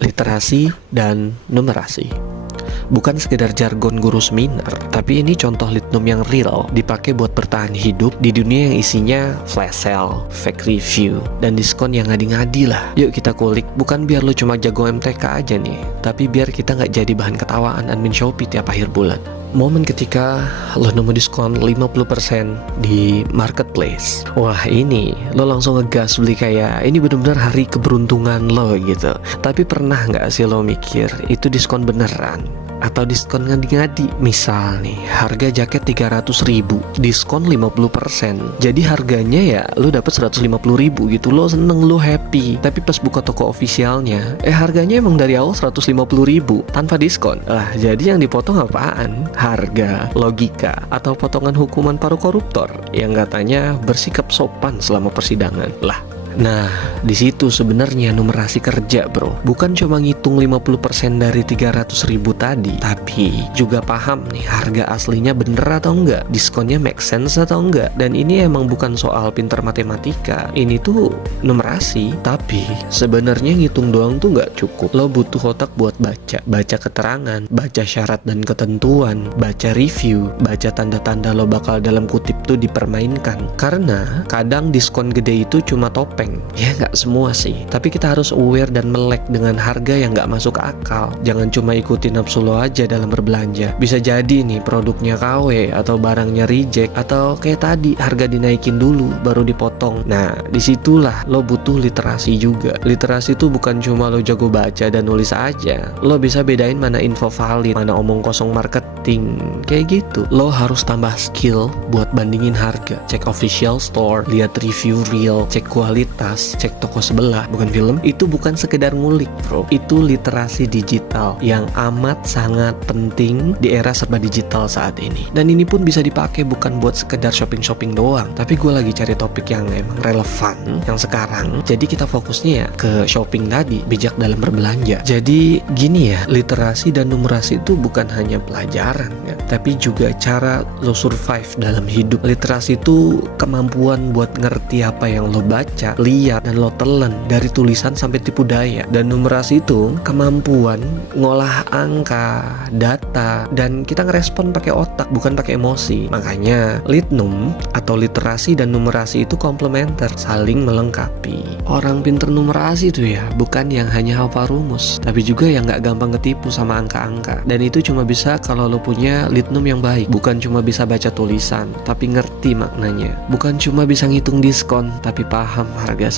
Literasi dan numerasi bukan sekedar jargon guru seminar, tapi ini contoh litnum yang real dipakai buat bertahan hidup di dunia yang isinya flash sale, fake review, dan diskon yang ngadi-ngadi lah. Yuk kita kulik, bukan biar lo cuma jago MTK aja nih, tapi biar kita nggak jadi bahan ketawaan admin Shopee tiap akhir bulan. Momen ketika lo nemu diskon 50% di marketplace. Wah, ini lo langsung ngegas beli, kayak ini bener-bener hari keberuntungan lo gitu. Tapi pernah nggak sih lo mikir itu diskon beneran atau diskon ngadi-ngadi? Misal nih, harga jaket 300.000, diskon 50%. Jadi harganya ya lo dapet 150.000 gitu. Lo seneng, lo happy. Tapi pas buka toko officialnya, harganya emang dari awal 150.000 tanpa diskon. Lah, jadi yang dipotong apaan? Harga, logika, atau potongan hukuman para koruptor yang katanya bersikap sopan selama persidangan. Lah, nah, di situ sebenarnya numerasi kerja, bro. Bukan cuma ngitung 50% dari 300.000 tadi, tapi juga paham nih harga aslinya bener atau enggak, diskonnya make sense atau enggak. Dan ini emang bukan soal pinter matematika, ini tuh numerasi. Tapi sebenarnya ngitung doang tuh nggak cukup. Lo butuh otak buat baca keterangan, baca syarat dan ketentuan, baca review, baca tanda-tanda lo bakal dalam kutip tuh dipermainkan. Karena kadang diskon gede itu cuma topeng. Ya nggak semua sih, tapi kita harus aware dan melek dengan harga yang nggak masuk akal. Jangan cuma ikutin nafsu lo aja dalam berbelanja. Bisa jadi nih produknya KW atau barangnya reject, atau kayak tadi harga dinaikin dulu baru dipotong. Nah, disitulah lo butuh literasi juga. Literasi itu bukan cuma lo jago baca dan nulis aja. Lo bisa bedain mana info valid, mana omong kosong marketing, kayak gitu. Lo harus tambah skill buat bandingin harga, cek official store, lihat review real, cek kualitas, cek toko sebelah, bukan film. Itu bukan sekedar ngulik, bro. Itu literasi digital yang amat sangat penting di era serba digital saat ini. Dan ini pun bisa dipakai bukan buat sekedar shopping-shopping doang, tapi gue lagi cari topik yang emang relevan yang sekarang. Jadi kita fokusnya ya ke shopping tadi, bijak dalam berbelanja. Jadi gini ya, literasi dan numerasi itu bukan hanya pelajaran ya, tapi juga cara lo survive dalam hidup. Literasi itu kemampuan buat ngerti apa yang lo baca, lihat, dan lo telan dari tulisan sampai tipu daya. Dan numerasi itu kemampuan ngolah angka, data, dan kita ngerespon pakai otak bukan pakai emosi. Makanya litnum atau literasi dan numerasi itu komplementer, saling melengkapi. Orang pinter numerasi itu ya bukan yang hanya hafal rumus, tapi juga yang nggak gampang ketipu sama angka-angka. Dan itu cuma bisa kalau lo punya litnum yang baik. Bukan cuma bisa baca tulisan, tapi ngerti maknanya. Bukan cuma bisa ngitung diskon, tapi paham harga